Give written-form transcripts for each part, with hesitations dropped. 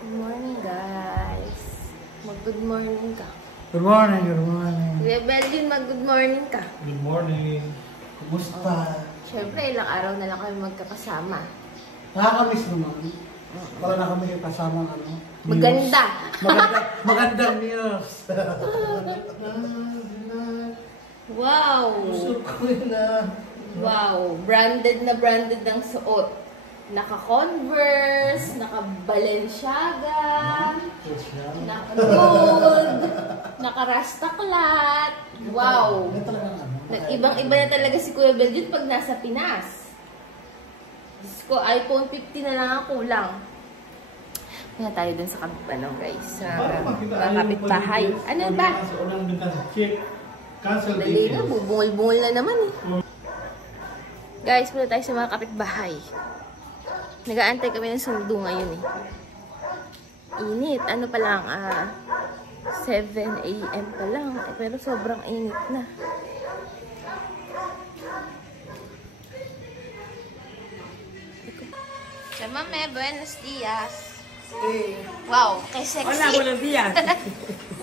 Good morning, guys. Mag-good morning ka. Good morning, good morning. Kuya Belgian, mag-good morning ka. Good morning. Kumusta? Siyempre, ilang araw na lang kami magkakasama. Nakakamiss naman. Wala na kami kasama ano. Maganda. Magandang news. Wow. Gusto ko na. Wow. Branded na branded ang suot. Naka-Converse, naka-Balenciaga, naka-gold, naka-Rastaklat. Wow! Ibang-iba na talaga si Kuya Belgian pag nasa Pinas. Diyos ko, iPhone 50 na lang ang kulang. Kaya tayo dun sa guys. Sa mga kapitbahay. Ano ba? Dali na, bubungol-bungol na naman eh. Guys, punta tayo sa mga kapitbahay. Nag-aantay kami ng sundo ngayon eh. Init. Ano pa lang, 7 AM pa lang. Pero sobrang init na. Sa mame, buenos dias. Wow, kay sexy. Hola, buenos días.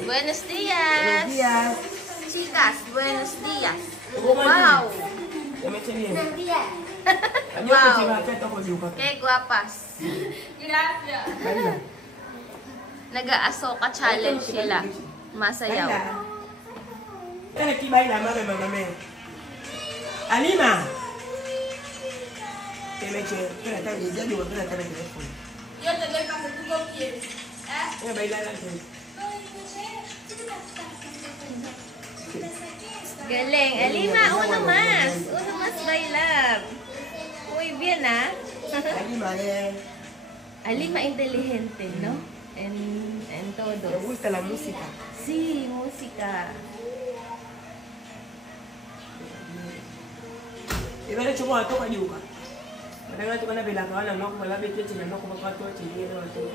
Buenos dias. Buenos días. Chicas, buenos dias. Wow. Buenos días. Wow. Kay guapas. Gracias. Nag-aasoka challenge sila. Masayaw. Ven aquí, baila, mame. Alima. Que me eche. Espérate, ya digo, espérate el teléfono. Yo te doy para que tú lo quieres. Voy a bailar antes. Galing. Alima, uno más. Uno más bailar. Muy bien, ¿ah? Alima, Alima inteligente, ¿no? En todo. me gusta la música. Sí, música. Iba na chukua to kanyuka. Madanga to kana bila ka na no ko wala bete chinya no ko ba to chinya no to.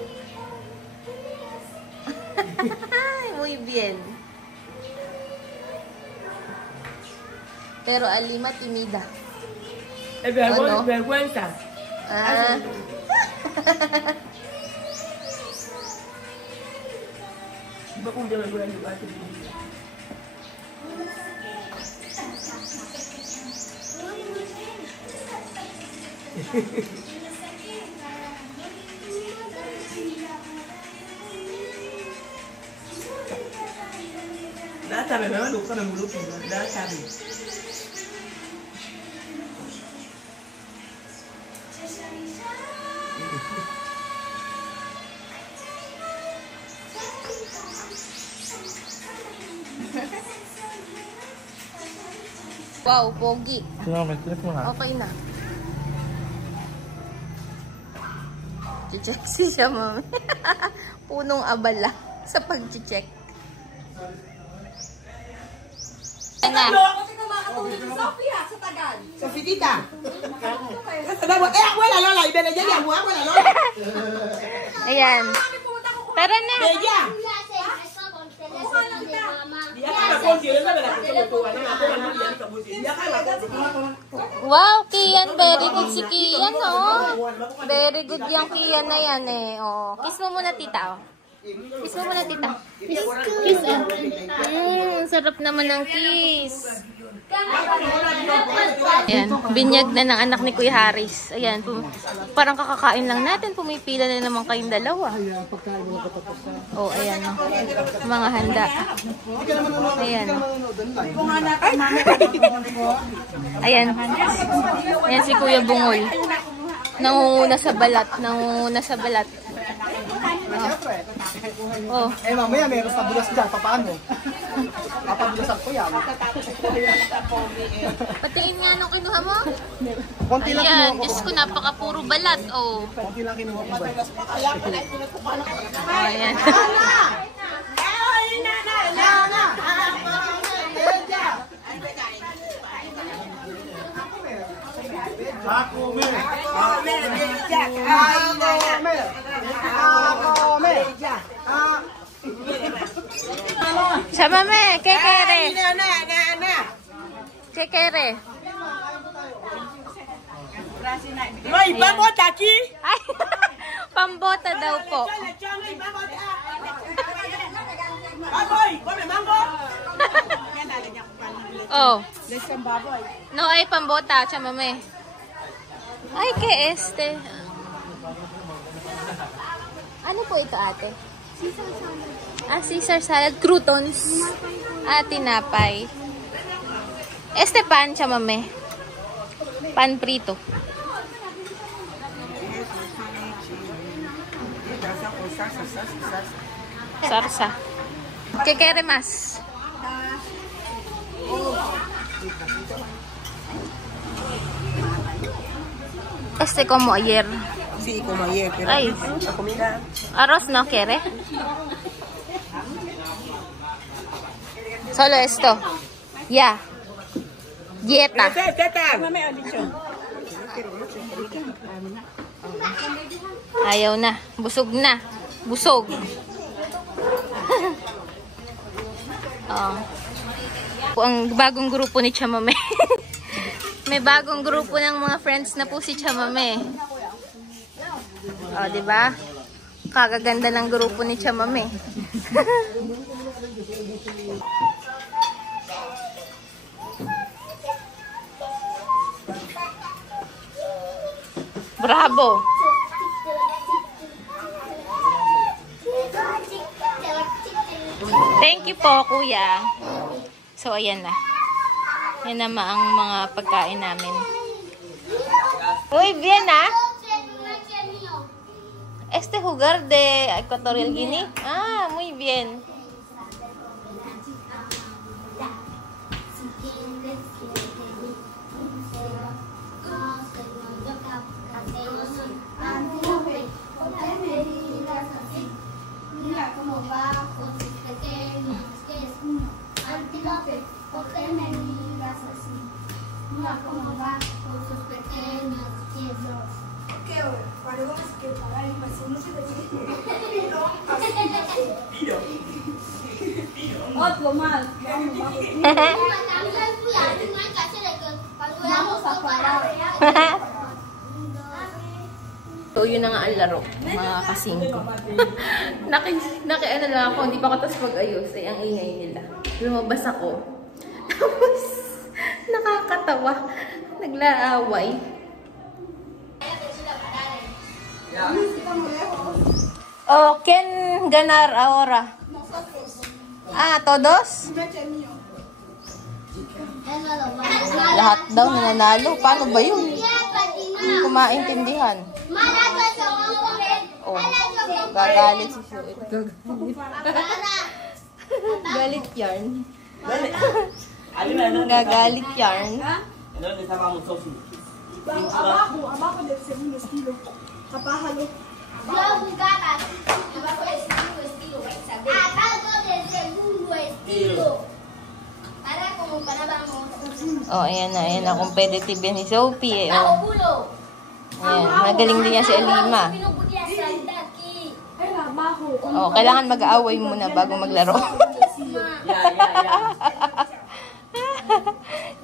Muy bien. Pero Alima timida. Vergüenza. Ah. Iba kung di magulay yung ate. Natabi, may manok ka ng mulupin. Natabi. Wow, pogi. Salamat. Okay na. Check siya, mami. Punong abala sa pag-check. Na. Sophie tita. Wala lola, ibe na dyan yan. Wala lola. Ayan. Tara na. Bella. Wow, Kian. Very good si Kian, oh. Very good yung Kian na yan, eh. Oh. Kiss mo muna, tita, oh. Kiss mo muna, tita. Kiss, oh. Sarap naman ng kiss. Ayan, binyag na ng anak ni Kuya Haris. Ayan, parang kakakain lang natin. Pumipila na naman kayong dalawa. Oh, ayan. Mga handa. Ayan. Ayan. Ayan si Kuya Bungol. Nangunguna sa balat. Oh. Eh mamaya meron sa bulas dyan. Paano? Papabulasan ko yan. Patingin nga nung kinuha mo. Konti lang Ayan, kinuha ko. Diyos ko, napaka-puro balat. Oh. Konti lang kinuha ko ba? Ayan. Sama me, kekere. Kekere. No, iba mo taki. Ay, pambata. pambota daw po. Baboy! Kome, mango! Oh. No, ay pambota, chamame. Ay, que este. Ano po ito, ate? Caesar salad. Ah, Caesar salad. Croutons. Ah, tinapay. Este pan, chamame. Pan prito. Sarsa. ¿Qué quiere más? Este como ayer. Sí, como ayer, pero Ay. la comida... Arroz no quiere. Solo esto. Ya. Dieta. Ayaw na. Busog na. Busog. Oh. Ang bagong grupo ni Chamame. May bagong grupo ng mga friends na po si Chamame. Oh, 'di ba? Kagaganda ng grupo ni Chamame. Bravo. Thank you po, kuya. So, ayan na. Yan naman ang mga pagkain namin. Uy, bien, ah. Este jugar de Equatorial Guinea. Ah, muy bien. Otro más. So, yun na nga ang laro, mga kasingko. Ano lang ako, hindi pa ako tapos mag-ayos, ay ang ingay nila. Lumabas ako. Tapos, nakakatawa. Naglaaway. Oh, ¿quién ganar ahora? Ah, ¿todos? Lahat daw nananalo. Paano ba yun? Hindi ko maintindihan. Oh, gagalit si Shuit. Galit yarn. Gagalit yarn. Abajo del segundo estilo. Capájalo. Yo jugaba abajo del segundo estilo, vais a ver. Abajo del segundo estilo. Para como parábamos. Oh, ayan na. Competitive yan si Sophie. Eh, Bajo oh. culo. Ayan, magaling din yan si Alima. No podía saltar aquí. Era abajo. Oh, kailangan mag-aaway muna bago maglaro.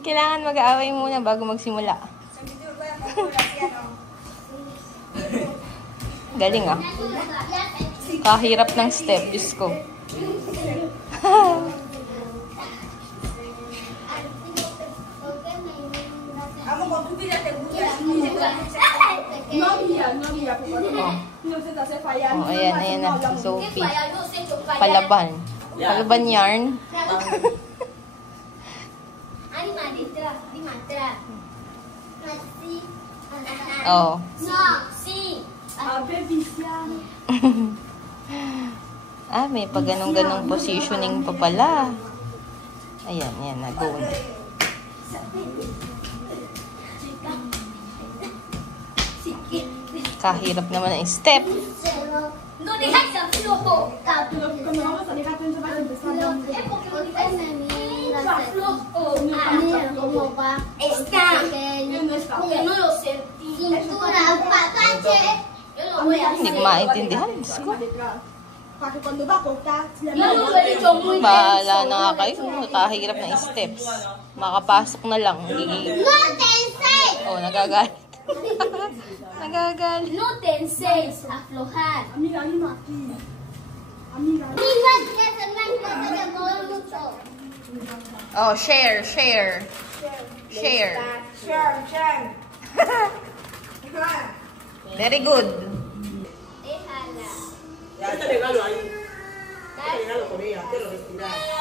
Kailangan mag-aaway muna bago magsimula. Galing ah. Kahirap ng step, Diyos ko. No había. No se te hace fallar. Oh, ayan na si Sophie. Palaban. Palaban yarn. Animadita, dimatra. Así. Oh. No, sí. A bebisian. Ah, may pa ganong-ganong positioning pa pala. Ayan, nag-go na. Kahirap naman ang step. No dejáis a flojo. Cuando vamos a dejar pensar para empezar. Es porque no dejáis a flojo. Mira cómo va. Está. Porque no lo sentí. Cintura, papache. Yo lo voy a Hindi ko hacer. maintindihan. Diyos ko. Para que cuando va a cortar, Yo lo he hecho muy bien. Bahala na nga kayo. Kahirap ng steps. Makapasok na lang. ¡No te enseñes! Oh, nagagalit. Nagagal. No te enseñes a aflojar. Amiga, anima aquí. Amiga. Amiga, que se me mueve mucho. Oh, share, share. Share. Share. Very good. Déjala. Ya te regalo ahí. Te regalo con ella, quiero respirar.